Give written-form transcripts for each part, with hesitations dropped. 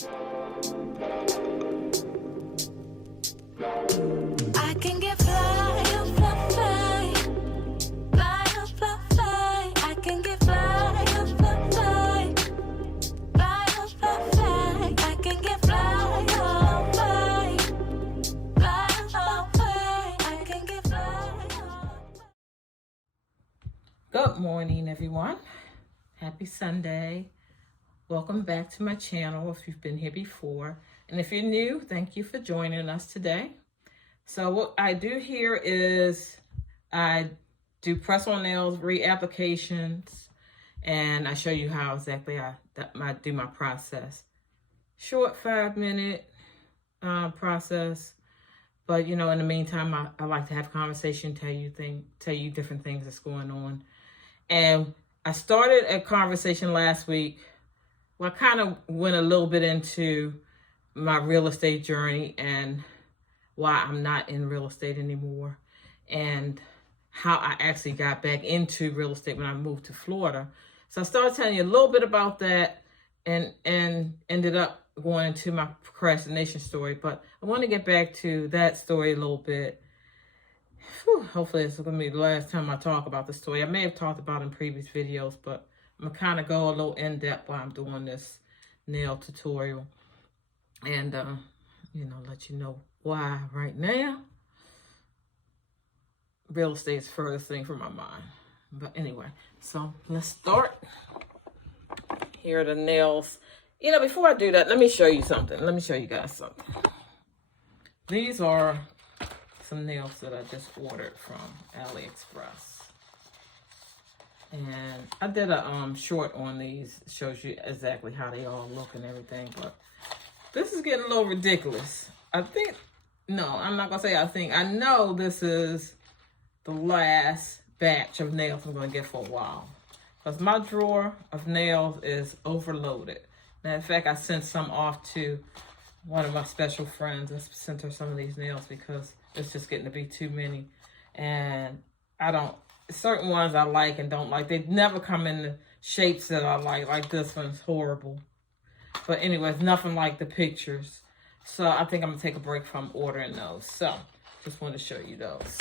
I can get fly, oh fly, fly, fly, oh fly, fly. I can get fly, oh fly, fly, fly, oh fly, fly. I can get fly, oh fly, fly, oh fly. I can get fly, oh. Good morning, everyone. Happy Sunday. Welcome back to my channel if you've been here before. And if you're new, thank you for joining us today. So what I do here is I do press-on nails, reapplications, and I show you how exactly I do my process. Short 5-minute process, but in the meantime, I like to have conversation, tell you different things that's going on. And I started a conversation last week. Well, I kind of went a little bit into my real estate journey and why I'm not in real estate anymore, and how I actually got back into real estate when I moved to Florida. So I started telling you a little bit about that and ended up going into my procrastination story. But I want to get back to that story a little bit. Hopefully it's going to be the last time I talk about the story. I may have talked about it in previous videos, but I'm going to kind of go a little in-depth while I'm doing this nail tutorial. And, let you know why right now real estate is the furthest thing from my mind. But anyway, so let's start. Here are the nails. Before I do that, let me show you something. Let me show you guys something. These are some nails that I just ordered from AliExpress. And I did a short on these. It shows you exactly how they all look and everything. But this is getting a little ridiculous. I'm not going to say I think. I know this is the last batch of nails I'm going to get for a while. Because my drawer of nails is overloaded. Now, in fact, I sent some off to one of my special friends. I sent her some of these nails because it's just getting to be too many. And certain ones I like and don't like. They never come in the shapes that I like. Like this one's horrible. But anyways, nothing like the pictures. So I think I'm going to take a break from ordering those. So just want to show you those.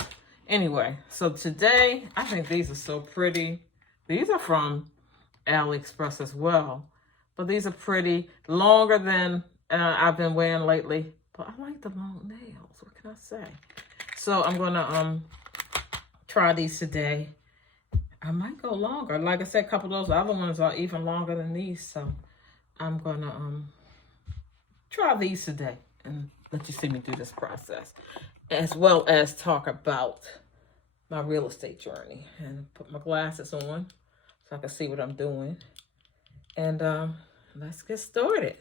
Anyway, so today, I think these are so pretty. These are from AliExpress as well. But these are pretty. Longer than I've been wearing lately. But I like the long nails. What can I say? So I'm going to try these today. I might go longer. Like I said, a couple of those other ones are even longer than these. So I'm going to try these today and let you see me do this process, as well as talk about my real estate journey, and put my glasses on so I can see what I'm doing. And let's get started.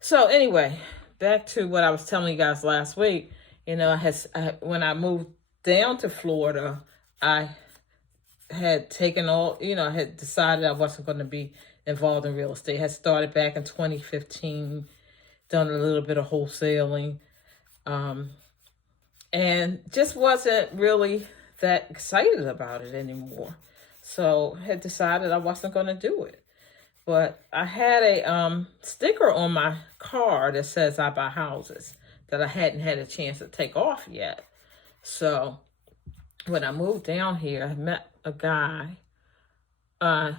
So anyway, back to what I was telling you guys last week. When I moved down to Florida, I had taken I had decided I wasn't going to be involved in real estate. I had started back in 2015, done a little bit of wholesaling, and just wasn't really that excited about it anymore. So I had decided I wasn't going to do it. But I had a sticker on my car that says I buy houses that I hadn't had a chance to take off yet. So when I moved down here, I met a guy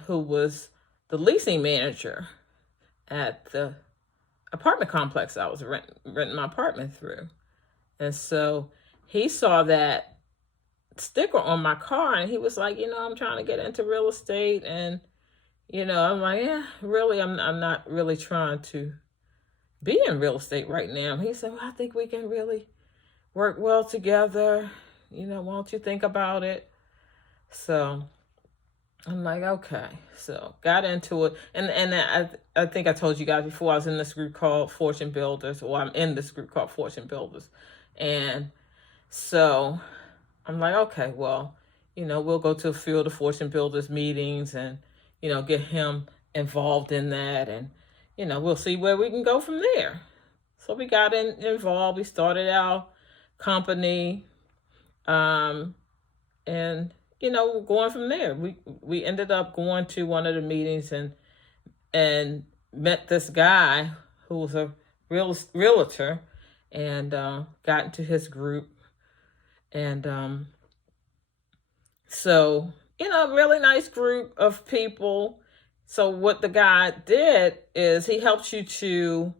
who was the leasing manager at the apartment complex I was renting my apartment through. And so he saw that sticker on my car and he was like, I'm trying to get into real estate. And, I'm like, yeah, really, I'm not really trying to be in real estate right now. He said, well, I think we can really work well together. Why don't you think about it? So I'm like, okay. So got into it. And I think I told you guys before, I was in this group called Fortune Builders, or I'm in this group called Fortune Builders. And so I'm like, okay, well, we'll go to a few of the Fortune Builders meetings and, get him involved in that. And, we'll see where we can go from there. So we got involved. We started our company. And, going from there, we ended up going to one of the meetings and met this guy who was a realtor, and got into his group. And so, really nice group of people. So what the guy did is he helps you to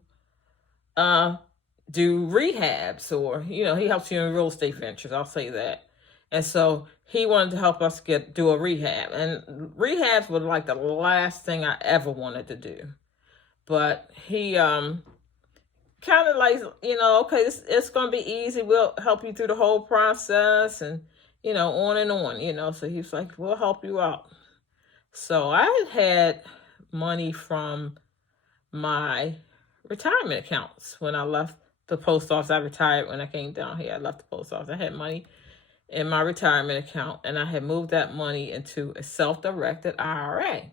do rehabs, or, he helps you in real estate ventures. I'll say that. And so he wanted to help us do a rehab. And rehabs were like the last thing I ever wanted to do. But he kind of like, okay, it's going to be easy. We'll help you through the whole process, and, on and on, So he was like, we'll help you out. So I had money from my retirement accounts when I left the post office. I retired when I came down here. I left the post office. I had money in my retirement account, and I had moved that money into a self-directed IRA.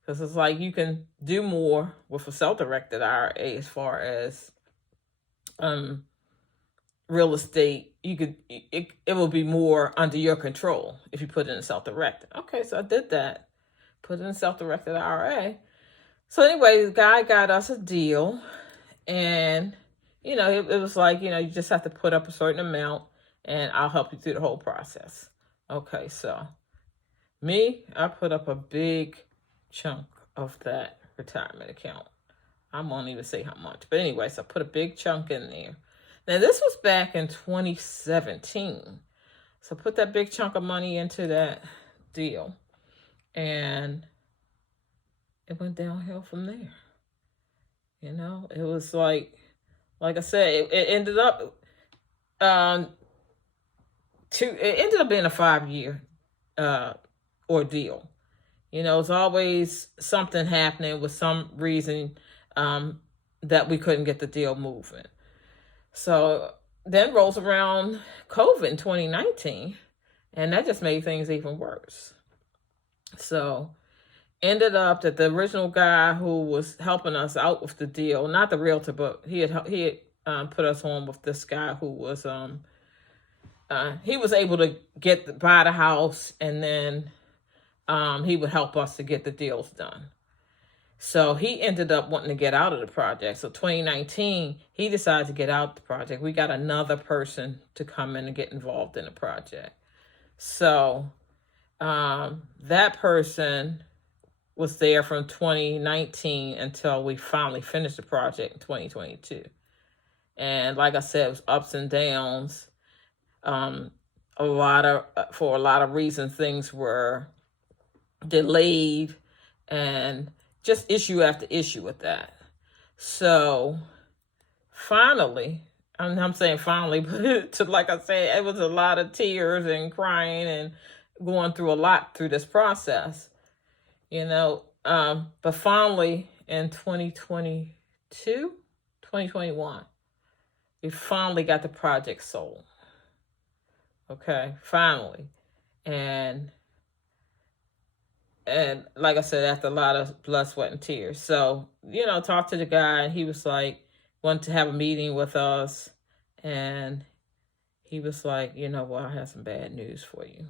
Because it's like you can do more with a self-directed IRA as far as real estate. It will be more under your control if you put it in self-directed. Okay, so I did that. Put it in self-directed IRA. So anyway, the guy got us a deal, and it was like, you just have to put up a certain amount, and I'll help you through the whole process. Okay, so I put up a big chunk of that retirement account. I won't even say how much, but anyway, so I put a big chunk in there. Now this was back in 2017. So I put that big chunk of money into that deal, and it went downhill from there. It was like I said, it ended up it ended up being a 5-year ordeal. It's always something happening with some reason that we couldn't get the deal moving. So then rolls around COVID in 2019, and that just made things even worse. So ended up that the original guy who was helping us out with the deal, not the realtor, but he had put us on with this guy who was he was able to buy the house, and then he would help us to get the deals done. So he ended up wanting to get out of the project. So 2019, he decided to get out of the project. We got another person to come in and get involved in the project. So that person was there from 2019 until we finally finished the project in 2022. And like I said, it was ups and downs. For a lot of reasons, things were delayed, and just issue after issue with that. So finally, I'm saying finally, but like I said, it was a lot of tears and crying and going through a lot through this process, but finally in 2021, we finally got the project sold. Okay, finally. And like I said, after a lot of blood, sweat, and tears. So, talked to the guy, and he was like, wanted to have a meeting with us. And he was like, well, I have some bad news for you.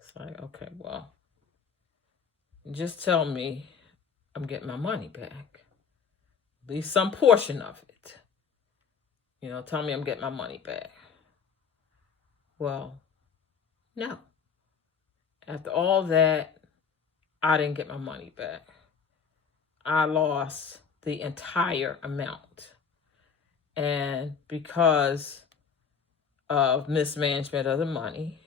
It's like, okay, well, just tell me I'm getting my money back. At least some portion of it. Tell me I'm getting my money back. Well, no. After all that, I didn't get my money back. I lost the entire amount. And because of mismanagement of the money,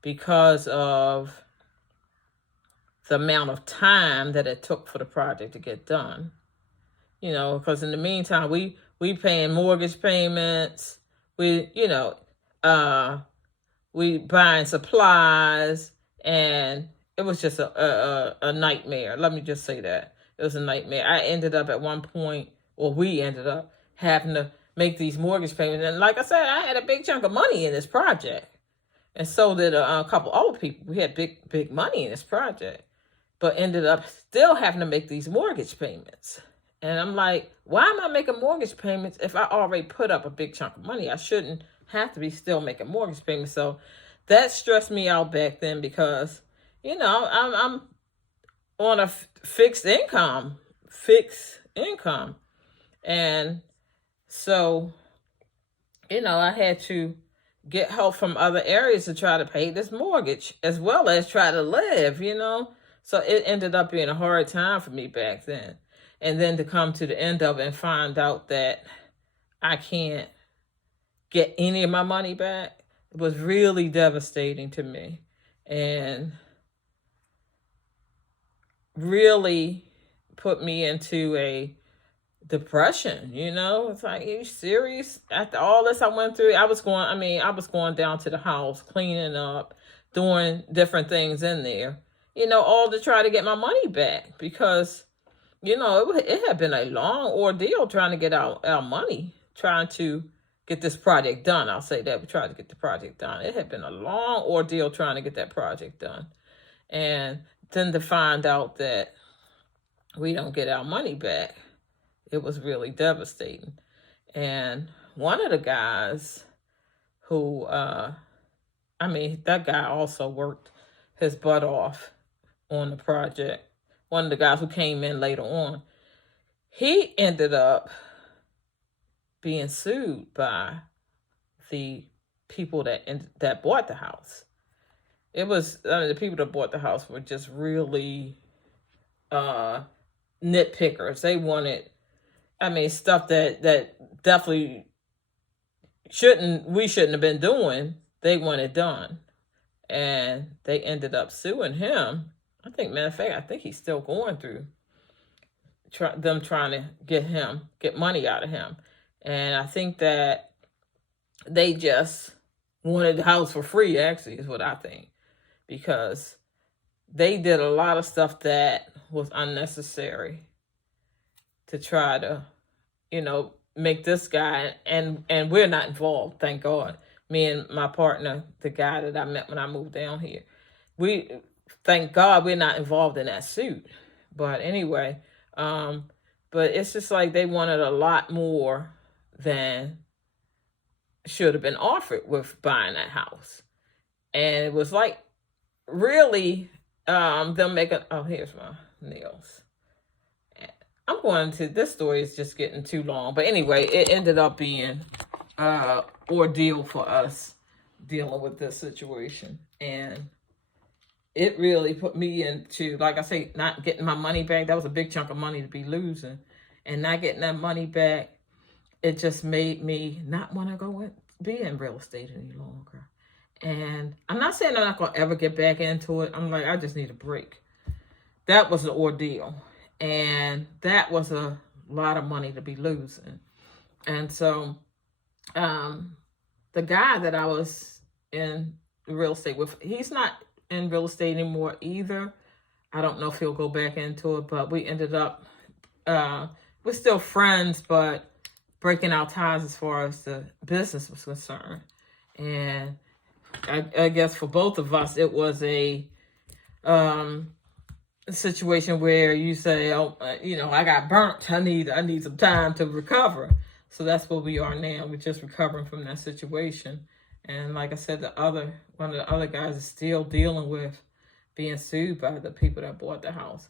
because of the amount of time that it took for the project to get done, because in the meantime, we paying mortgage payments, we buying supplies, and it was just a nightmare. Let me just say that. It was a nightmare. I ended up at one point, or we ended up having to make these mortgage payments. And like I said, I had a big chunk of money in this project. And so did a couple other people. We had big money in this project. But ended up still having to make these mortgage payments. And I'm like, why am I making mortgage payments if I already put up a big chunk of money? I shouldn't have to be still making mortgage payments. So that stressed me out back then because, I'm on a fixed income. And so, I had to get help from other areas to try to pay this mortgage as well as try to live. So it ended up being a hard time for me back then. And then to come to the end of it and find out that I can't get any of my money back, it was really devastating to me. And really put me into a depression. It's like, are you serious? After all this I went through, I was going down to the house, cleaning up, doing different things in there, all to try to get my money back, because it had been a long ordeal trying to get our money, trying to get this project done. I'll say that. We tried to get the project done. It had been a long ordeal trying to get that project done. And then to find out that we don't get our money back, it was really devastating. And one of the guys who, that guy also worked his butt off on the project. One of the guys who came in later on, he ended up being sued by the people that bought the house. It was, the people that bought the house were just really nitpickers. They wanted, stuff that definitely we shouldn't have been doing. They wanted done. And they ended up suing him. Matter of fact, I think he's still going through them trying to get money out of him. And I think that they just wanted the house for free, actually, is what I think. Because they did a lot of stuff that was unnecessary to try to, make this guy, and we're not involved, thank God. Me and my partner, the guy that I met when I moved down here, thank God we're not involved in that suit. But anyway, but it's just like they wanted a lot more than should have been offered with buying that house. And it was like, really, them making, here's my nails. This story is just getting too long. But anyway, it ended up being ordeal for us dealing with this situation. And it really put me into, like I say, not getting my money back. That was a big chunk of money to be losing. And not getting that money back, it just made me not want to be in real estate any longer. And I'm not saying I'm not going to ever get back into it. I'm like, I just need a break. That was an ordeal. And that was a lot of money to be losing. And so the guy that I was in real estate with, he's not in real estate anymore either. I don't know if he'll go back into it, but we ended up, we're still friends, but breaking our ties as far as the business was concerned. And I guess for both of us, it was a situation where you say, I got burnt. I need some time to recover. So that's where we are now. We're just recovering from that situation. And like I said, one of the other guys is still dealing with being sued by the people that bought the house.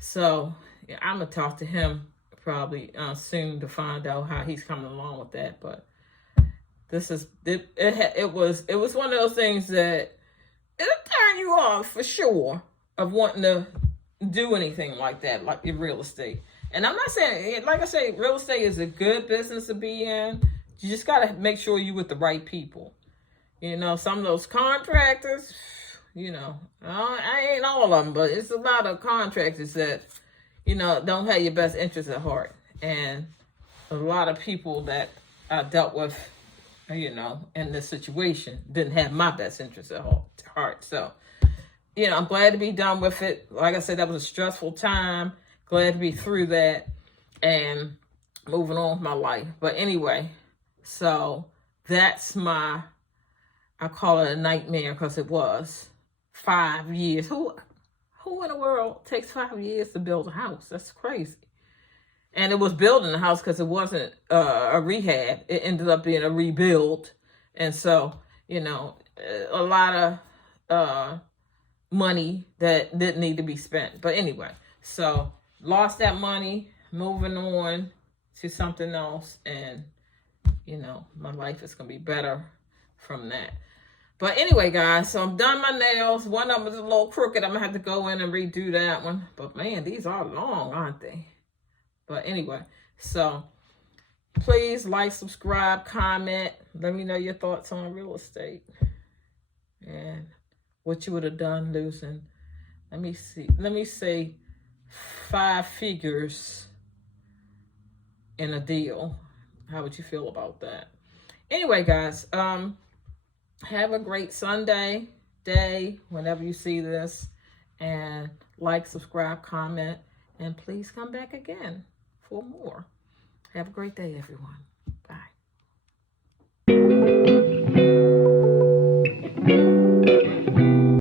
So I'm gonna talk to him probably soon to find out how he's coming along with that. But it was one of those things that it'll turn you off for sure of wanting to do anything like that, like in real estate. And I'm not saying, like I say, real estate is a good business to be in. You just got to make sure you're with the right people. Some of those contractors, I ain't all of them, but it's a lot of contractors that, don't have your best interests at heart. And a lot of people that I dealt with, in this situation didn't have my best interests at heart. So, I'm glad to be done with it. Like I said, that was a stressful time. Glad to be through that and moving on with my life. But anyway, so that's I call it a nightmare because it was 5 years. Who in the world takes 5 years to build a house? That's crazy. And it was building a house because it wasn't a rehab. It ended up being a rebuild. And so, a lot of money that didn't need to be spent. But anyway, so lost that money, moving on, to something else, and you know, my life is gonna be better from that. But anyway, guys, so I'm done my nails. One of them is a little crooked. I'm gonna have to go in and redo that one. But man, these are long, aren't they? But anyway, so please like, subscribe, comment. Let me know your thoughts on real estate and what you would have done losing. Let me say 5 figures in a deal. How would you feel about that? Anyway, guys, have a great Sunday day whenever you see this, and like, subscribe, comment, and please come back again for more. Have a great day, everyone. Bye.